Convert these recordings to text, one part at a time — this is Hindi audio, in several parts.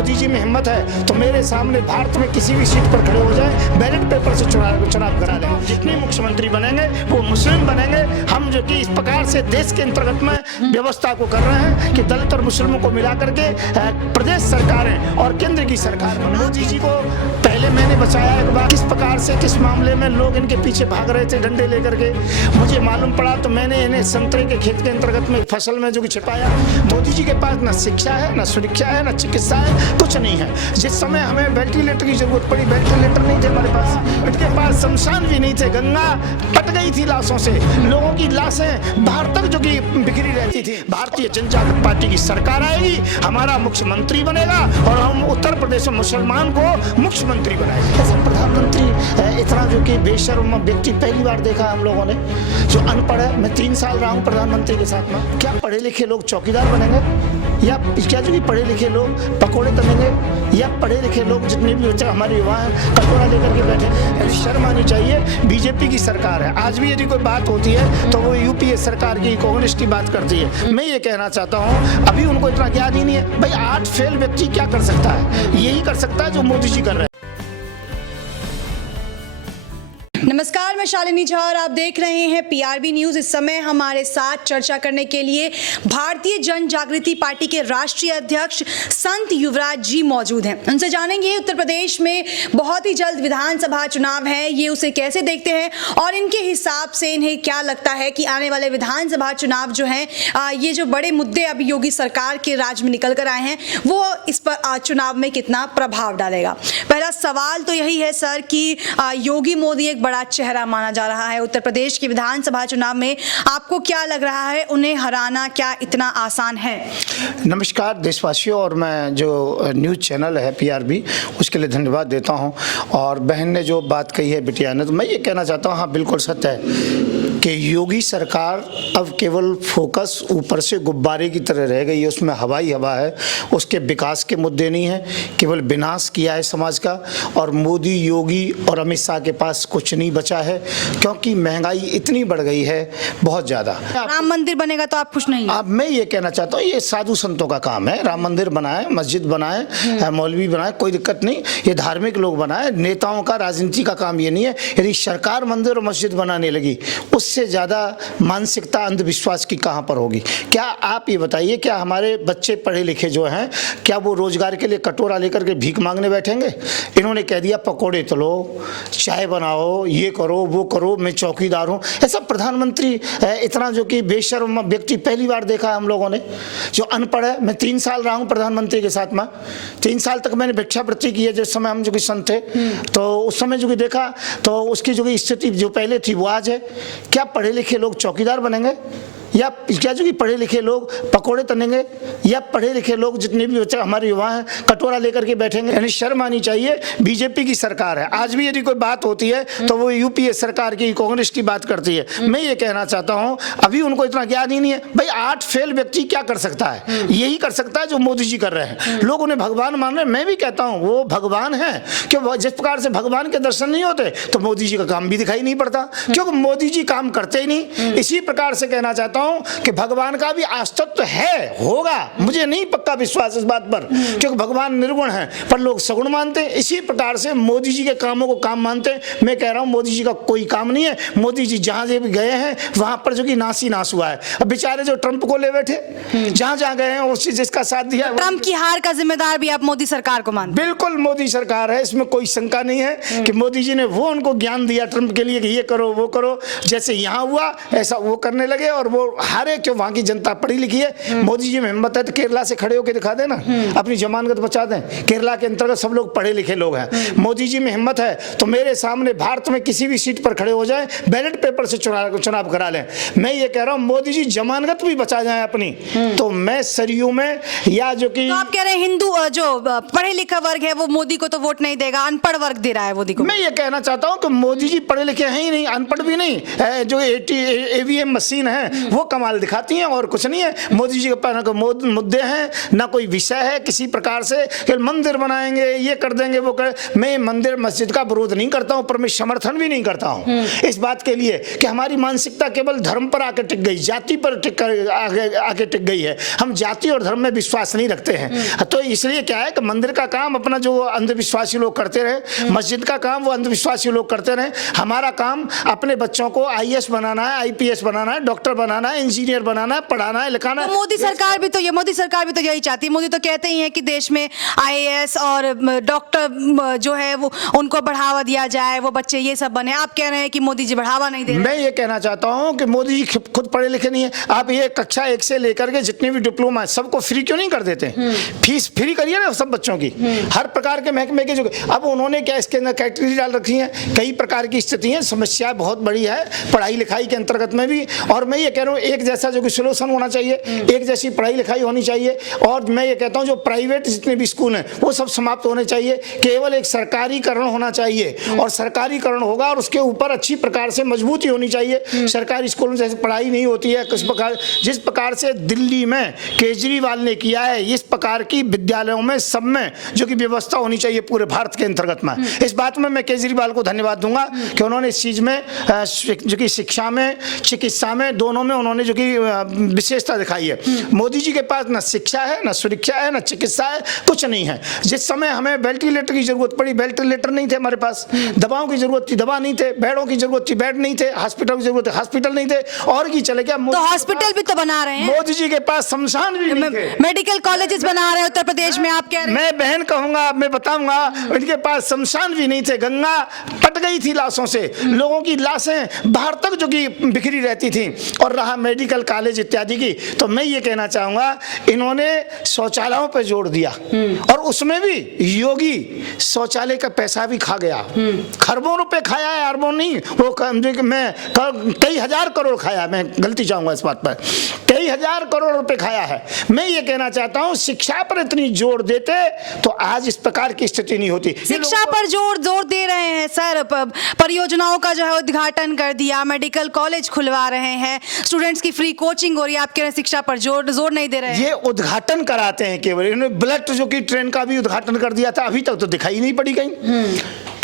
मोदी जी में हिम्मत है तो मेरे सामने भारत में किसी भी सीट पर खड़े हो जाए, बैलेट पेपर से चुनाव करा लें। जितने मुख्यमंत्री बनेंगे वो मुस्लिम बनेंगे। हम जो कि इस प्रकार से देश के अंतर्गत में व्यवस्था को कर रहे हैं कि दलित और मुस्लिमों को मिला करके प्रदेश सरकारें और केंद्र की सरकार, मोदी जी को पहले मैंने बचाया एक बार, किस प्रकार से किस मामले में लोग इनके पीछे भाग रहे थे डंडे लेकर के, मुझे मालूम पड़ा तो मैंने इन्हें संतरे के खेत के अंतर्गत में फसल में जो कि छिपाया। मोदी जी के पास न शिक्षा है, न सुरक्षा है, न चिकित्सा है, कुछ नहीं है। जिस समय हमें वेंटिलेटर की जरूरत पड़ी, वेंटिलेटर नहीं थे हमारे पास, इनके पास शमशान भी नहीं थे, गंगा पट गई थी लाशों से, लोगों की लाशें बाहर तक जो कि बिखरी रहती थी। भारतीय जनता पार्टी की सरकार आएगी, हमारा मुख्यमंत्री बनेगा और हम उत्तर प्रदेश में मुसलमान को मुख्यमंत्री बनाएंगे। ऐसा प्रधानमंत्री इतना जो कि बेशर्म व्यक्ति पहली बार देखा हम लोगों ने, जो अनपढ़ है। मैं 3 साल रहा हूँ प्रधानमंत्री के साथ में। क्या पढ़े लिखे लोग चौकीदार बनेंगे, या क्या जो कि पढ़े लिखे लोग पकोड़े तलेंगे, या पढ़े लिखे लोग जितने भी बच्चे हमारे युवा हैं कटोरा लेकर के बैठे। शर्म आनी चाहिए। बीजेपी की सरकार है, आज भी यदि कोई बात होती है तो वो यूपीए सरकार की, कांग्रेस की बात करती है। मैं ये कहना चाहता हूँ अभी उनको इतना ज्ञान ही नहीं है। भाई 8 फेल व्यक्ति क्या कर सकता है? यही कर सकता है जो मोदी जी कर रहे हैं। नमस्कार, मैं शालिनी झा और आप देख रहे हैं पीआरबी न्यूज। इस समय हमारे साथ चर्चा करने के लिए भारतीय जन जागृति पार्टी के राष्ट्रीय अध्यक्ष संत युवराज जी मौजूद हैं। उनसे जानेंगे उत्तर प्रदेश में बहुत ही जल्द विधानसभा चुनाव है, ये उसे कैसे देखते हैं और इनके हिसाब से इन्हें क्या लगता है कि आने वाले विधानसभा चुनाव जो है ये जो बड़े मुद्दे अभी योगी सरकार के राज में निकल कर आए हैं वो इस पर चुनाव में कितना प्रभाव डालेगा। पहला सवाल तो यही है सर कि योगी मोदी एक बड़ा चेहरा माना जा रहा है उत्तर प्रदेश के विधानसभा चुनाव में, आपको क्या लग रहा है उन्हें हराना क्या इतना आसान है? नमस्कार देशवासियों, और मैं जो न्यूज़ चैनल है पीआरबी उसके लिए धन्यवाद देता हूं। और बहन ने जो बात कही है बिटिया ने, तो मैं ये कहना चाहता हूं हाँ बिल्कुल सत्य है कि योगी सरकार अब केवल फोकस ऊपर से गुब्बारे की तरह रह गई है, उसमें हवाई हवा है, उसके विकास के मुद्दे नहीं है, केवल विनाश किया है समाज का। और मोदी, योगी और अमित शाह के पास कुछ नहीं बचा है, क्योंकि महंगाई इतनी बढ़ गई है बहुत ज़्यादा। राम मंदिर बनेगा तो आप खुश नहीं हैं? अब मैं ये कहना चाहता हूँ ये साधु संतों का काम है, राम मंदिर बनाए, मस्जिद बनाए, मौलवी बनाए, कोई दिक्कत नहीं, ये धार्मिक लोग बनाए, नेताओं का राजनीति का काम ये नहीं है। यदि सरकार मंदिर और मस्जिद बनाने लगी उससे ज़्यादा मानसिकता अंधविश्वास की कहाँ पर होगी? क्या आप ये बताइए, क्या हमारे बच्चे पढ़े लिखे जो हैं क्या वो रोजगार के लिए कटोरा लेकर के भीख मांगने बैठेंगे? इन्होंने कह दिया पकोड़े तलो, चाय बनाओ, ये करो वो करो, मैं चौकीदार हूँ। ऐसा प्रधानमंत्री इतना जो कि बेशर्म व्यक्ति पहली बार देखा हम लोगों ने, जो अनपढ़ है। मैं 3 साल रहा हूँ प्रधानमंत्री के साथ में, 3 साल तक मैंने भिक्षावृत्ति की है। जिस समय हम जो कि संत थे तो उस समय जो कि देखा तो उसकी जो कि स्थिति जो पहले थी वो आज है। क्या पढ़े लिखे लोग चौकीदार बनेंगे, या क्या जो कि पढ़े लिखे लोग पकोड़े तनेंगे, या पढ़े लिखे लोग जितने भी बच्चे हमारे युवा हैं कटोरा लेकर के बैठेंगे? यानी शर्म आनी चाहिए। बीजेपी की सरकार है, आज भी यदि कोई बात होती है तो वो यूपीए सरकार की, कांग्रेस की बात करती है। मैं ये कहना चाहता हूँ अभी उनको इतना ज्ञान ही नहीं है। भाई 8 फेल व्यक्ति क्या कर सकता है? यही कर सकता है जो मोदी जी कर रहे हैं। लोग उन्हें भगवान मान रहे हैं, मैं भी कहता हूँ वो भगवान है, क्यों जिस प्रकार से भगवान के दर्शन नहीं होते तो मोदी जी का काम भी दिखाई नहीं पड़ता, क्योंकि मोदी जी काम करते ही नहीं। इसी प्रकार से कहना चाहता कि भगवान का भी अस्तित्व है, होगा, मुझे नहीं पक्का विश्वास इस बात पर, क्योंकि भगवान निर्गुण है पर लोग सगुण मानते हैं। इसी प्रकार से मोदी जी के कामों को काम मानते हैं। मैं कह रहा हूं मोदी जी का कोई काम नहीं है। मोदी जी जहां भी गए हैं वहां पर जो कि नाश ही नाश हुआ है। अब बेचारे जो ट्रंप को ले बैठे, जहां जहां गए हैं उसी जिसका साथ दिया, ट्रंप की हार का जिम्मेदार भी आप मोदी सरकार को मानते? बिल्कुल मोदी सरकार है, इसमें कोई शंका नहीं है कि मोदी जी ने वो उनको ज्ञान दिया ट्रंप के लिए कि ये करो वो करो, जैसे यहां हुआ ऐसा वो करने लगे और वो हारे। क्यों? वहां की जनता पढ़ी लिखी है। मोदी जी में हिम्मत है तो केरला से खड़े होकर दिखा देना, अपनी जमानत बचा दें। केरला के अंतर्गत सब लोग पढ़े लिखे लोग हैं। मोदी जी में हिम्मत है तो मेरे सामने भारत में किसी भी सीट पर खड़े हो जाए, बैलेट पेपर से चुनाव करा लें। मैं ये कह रहा हूं मोदी जी जमानत भी बचा जाए अपनी, तो मैं सरयू में या जो कि तो आप कह रहे हैं हिंदू जो पढ़े लिखा वर्ग है वो मोदी को तो वोट नहीं देगा, अनपढ़ वर्ग दे रहा है मोदी को? मैं ये कहना चाहता हूं कि मोदी जी पढ़े लिखे हैं ही नहीं, अनपढ़ भी नहीं। जो ईवीएम मशीन है वो वो कमाल दिखाती हैं और कुछ नहीं है। मोदी जी के पास ना कोई मुद्दे हैं, ना कोई विषय है किसी प्रकार से कि मंदिर बनाएंगे, ये कर देंगे, वो कर। मैं मंदिर मस्जिद का विरोध नहीं करता हूँ, पर मैं समर्थन भी नहीं करता हूँ इस बात के लिए कि हमारी मानसिकता केवल धर्म पर आके टिक गई, जाति पर आगे टिक गई है। हम जाति और धर्म में विश्वास नहीं रखते हैं। तो इसलिए क्या है कि मंदिर का काम अपना जो अंधविश्वासी लोग करते रहे, मस्जिद का काम वो अंधविश्वासी लोग करते रहे। हमारा काम अपने बच्चों को IAS बनाना है, IPS बनाना है, डॉक्टर बनाना है, इंजीनियर बनाना है, पढ़ाना है, लिखाना है। तो मोदी सरकार भी तो यही चाहती है। मोदी तो कहते ही हैं कि देश में IAS और डॉक्टर जो है वो उनको बढ़ावा दिया जाए, वो बच्चे ये सब बने। आप कह रहे हैं कि मोदी जी बढ़ावा नहीं दे रहे। मैं ये कहना चाहता हूँ कि मोदी जी खुद पढ़े लिखे नहीं है। आप ये कक्षा 1 से लेकर के जितने भी डिप्लोमा है सबको फ्री क्यों नहीं कर देते? फीस फ्री करिए ना सब बच्चों की, हर प्रकार के महकमे के। जो अब उन्होंने क्या इसके अंदर कैटेगरी डाल रखी है, कई प्रकार की स्थिति है, समस्या बहुत बड़ी है पढ़ाई लिखाई के अंतर्गत में भी। और मैं ये कह रहा हूँ एक जैसा जो कि सोल्यूशन होना चाहिए, एक जैसी पढ़ाई लिखाई होनी चाहिए। और मैं ये कहता हूँ जो प्राइवेट जितने भी स्कूल हैं वो सब समाप्त होने चाहिए, केवल एक सरकारीकरण होना चाहिए। और सरकारीकरण होगा और उसके ऊपर अच्छी प्रकार से मजबूती होनी चाहिए। सरकारी स्कूलों में जैसे पढ़ाई नहीं होती है, जिस प्रकार से दिल्ली में केजरीवाल ने किया है, इस प्रकार की विद्यालयों में सब में जो कि व्यवस्था होनी चाहिए पूरे भारत के अंतर्गत में। इस बात में मैं केजरीवाल को धन्यवाद दूंगा कि उन्होंने इस चीज में जो कि शिक्षा में, चिकित्सा में, दोनों में उन्होंने जो कि विशेषता दिखाई है। मोदी जी के पास ना शिक्षा है, ना सुरक्षा है, ना चिकित्सा है, कुछ नहीं है। जिस समय हमें वेंटिलेटर की जरूरत पड़ी, वेंटिलेटर नहीं थे हमारे पास, दवाओं की जरूरत थी, दवा नहीं थे, बेडों की जरूरत थी, बेड नहीं थे, हॉस्पिटल की जरूरत थी, हॉस्पिटल नहीं थे, और की चले क्या। तो हॉस्पिटल भी तो बना रहे हैं मोदी जी के पास, शमशान भी नहीं थे, मेडिकल कॉलेजेस बना रहे हैं उत्तर प्रदेश में। आप कह रहे हैं मैं बहन कहूंगा, मैं बताऊंगा, इनके पास शमशान भी नहीं थे। गंगा पट गई थी लाशों से, लोगों की लाशें बाहर तक जो कि बिखरी रहती थी। और रहा मेडिकल कॉलेज इत्यादि की, तो मैं ये कहना चाहूंगा इन्होंने शौचालयों पर जोर दिया, और उसमें भी योगी शौचालय का पैसा भी खा गया। खरबों रुपए खाया है, अरबों नहीं। वो मैं कई हजार करोड़ खाया, मैं गलती चाहूंगा इस बात पर, कई हजार करोड़ रुपए खाया है। मैं ये कहना चाहता हूं शिक्षा पर इतनी जोर देते तो आज इस प्रकार की स्थिति नहीं होती। शिक्षा पर जोर दे रहे हैं सर, परियोजनाओं का जो है उद्घाटन कर दिया, मेडिकल कॉलेज खुलवा रहे हैं, स्टूडेंट्स की फ्री कोचिंग हो रही है। आप कह रहे हैं शिक्षा पर जोर नहीं दे रहे हैं। ये उद्घाटन कराते हैं केवल। इन्होंने बुलेट जो कि ट्रेन का भी उद्घाटन कर दिया था, अभी तक तो दिखाई नहीं पड़ी कहीं।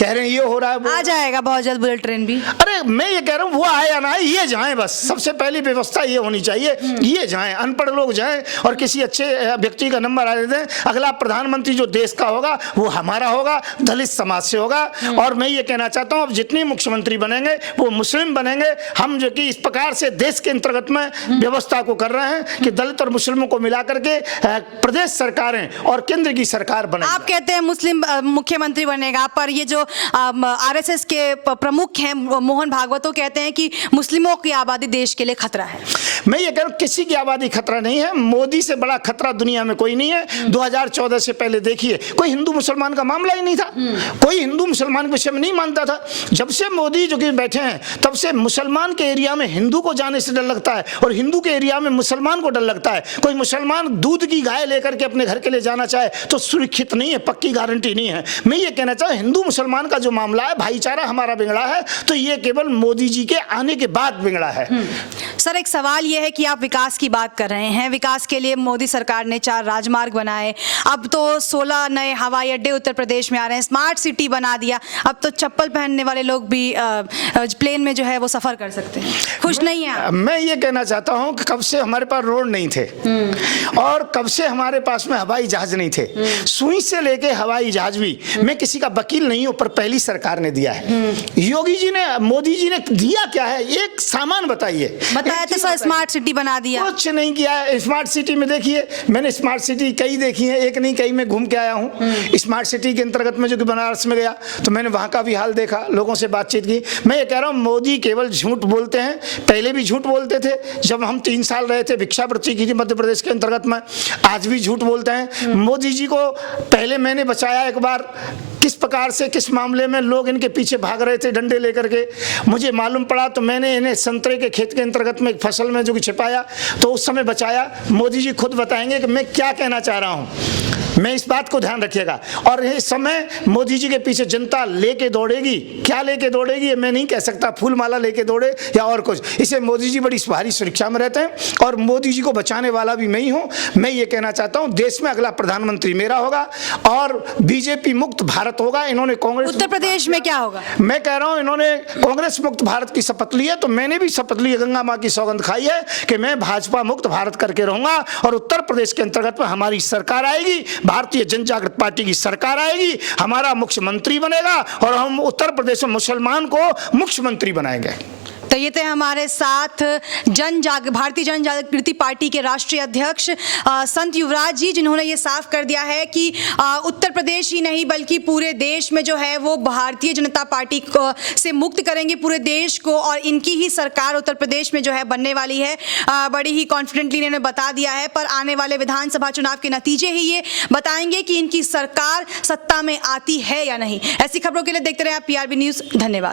कह रहे हैं ये हो रहा है, आ जाएगा बहुत जल्द बुलेट ट्रेन भी। अरे मैं ये कह रहा हूँ वो आए या ना आए, ये जाए बस। सबसे पहली व्यवस्था ये होनी चाहिए, ये जाए, अनपढ़ लोग जाएं और किसी अच्छे व्यक्ति का नंबर आ दें। अगला प्रधानमंत्री जो देश का होगा वो हमारा होगा, दलित समाज से होगा। और मैं ये कहना चाहता हूँ अब जितने मुख्यमंत्री बनेंगे वो मुस्लिम बनेंगे। हम जो कि इस प्रकार से देश के अंतर्गत में व्यवस्था को कर रहे हैं कि दलित और मुस्लिमों को मिला करके प्रदेश सरकारें और केंद्र की सरकार बने। आप कहते हैं मुस्लिम मुख्यमंत्री बनेगा, पर ये जो RSS के प्रमुख हैं मोहन भागवत कहते हैं कि मुस्लिमों की आबादी देश के लिए खतरा है। मैं ये कह रहा हूं किसी की आबादी खतरा नहीं है, मोदी से बड़ा खतरा दुनिया में कोई नहीं है। 2014 से पहले देखिए कोई हिंदू मुसलमान का मामला ही नहीं था, कोई हिंदू मुसलमान के विषय में नहीं मानता था। जब से मोदी जो कि बैठे हैं तब से मुसलमान के एरिया में हिंदू को जाने से डर लगता है और हिंदू के एरिया में मुसलमान को डर लगता है। कोई मुसलमान दूध की गाय लेकर के अपने घर के लिए जाना चाहे तो सुरक्षित नहीं है, पक्की गारंटी नहीं है। मैं ये कहना चाहूँ हिंदू मुसलमान का जो मामला है, भाईचारा हमारा बिगड़ा है, तो ये केवल मोदी जी के आने के बाद बिगड़ा है। सर एक सवाल ये है कि आप विकास की बात कर रहे हैं, विकास के लिए मोदी सरकार ने 4 राजमार्ग बनाए, अब तो 16 नए हवाई अड्डे उत्तर प्रदेश में आ रहे हैं, स्मार्ट सिटी बना दिया, अब तो चप्पल पहनने वाले लोग भी प्लेन में जो है वो सफर कर सकते हैं। खुश नहीं है आप? मैं ये कहना चाहता हूँ कि कब से हमारे पास रोड नहीं थे और कब से हमारे पास में हवाई जहाज नहीं थे। सुई से लेके हवाई जहाज भी, मैं किसी का वकील नहीं हूँ, पर पहली सरकार ने दिया है। योगी जी ने, मोदी जी ने दिया क्या है, एक सामान बताइए। बताया तो सर स्मार्ट सिटी बना दिया, कुछ नहीं किया है। स्मार्ट सिटी में देखिए, मैंने स्मार्ट सिटी कई देखी है, एक नहीं कई में घूम के आया हूँ। स्मार्ट सिटी के अंतर्गत में जो कि बनारस में गया तो मैंने वहाँ का भी हाल देखा, लोगों से बातचीत की। मैं ये कह रहा हूँ मोदी केवल झूठ बोलते हैं, पहले भी झूठ बोलते थे। जब हम 3 साल रहे थे भिक्षावृत्ति की थी मध्य प्रदेश के अंतर्गत में, आज भी झूठ बोलते हैं। मोदी जी को पहले मैंने बचाया एक बार, किस प्रकार से किस मामले में लोग इनके पीछे भाग रहे थे डंडे लेकर के, मुझे मालूम पड़ा तो मैंने इन्हें संतरे के खेत के अंतर्गत में एक फसल में जो कि छिपाया, तो उस समय बचाया। मोदी जी खुद बताएंगे कि मैं क्या कहना चाह रहा हूँ। मैं इस बात को ध्यान रखिएगा। और इस समय मोदी जी के पीछे जनता लेके दौड़ेगी, क्या लेके दौड़ेगी ये मैं नहीं कह सकता, फूल माला लेके दौड़े या और कुछ। इसे मोदी जी बड़ी भारी सुरक्षा में रहते हैं और मोदी जी को बचाने वाला भी मैं ही हूं। मैं ये कहना चाहता हूं देश में अगला प्रधानमंत्री मेरा होगा और बीजेपी मुक्त भारत होगा। इन्होंने कांग्रेस उत्तर प्रदेश में क्या होगा? मैं कह रहा हूं इन्होंने कांग्रेस मुक्त भारत की शपथ ली है, तो मैंने भी शपथ ली है, गंगा मां की सौगंध खाई है कि मैं भाजपा मुक्त भारत करके रहूंगा। और उत्तर प्रदेश के अंतर्गत में हमारी सरकार आएगी, भारतीय जनजागृत पार्टी की सरकार आएगी, हमारा मुख्यमंत्री बनेगा और हम उत्तर प्रदेश में मुसलमान को मुख्यमंत्री बनाएंगे। तो ये थे हमारे साथ भारतीय जन जागृति पार्टी के राष्ट्रीय अध्यक्ष संत युवराज जी, जिन्होंने ये साफ कर दिया है कि उत्तर प्रदेश ही नहीं बल्कि पूरे देश में जो है वो भारतीय जनता पार्टी को से मुक्त करेंगे पूरे देश को, और इनकी ही सरकार उत्तर प्रदेश में जो है बनने वाली है। बड़ी ही कॉन्फिडेंटली इन्होंने बता दिया है, पर आने वाले विधानसभा चुनाव के नतीजे ही ये बताएंगे कि इनकी सरकार सत्ता में आती है या नहीं। ऐसी खबरों के लिए देखते रहे आप PRB न्यूज़। धन्यवाद।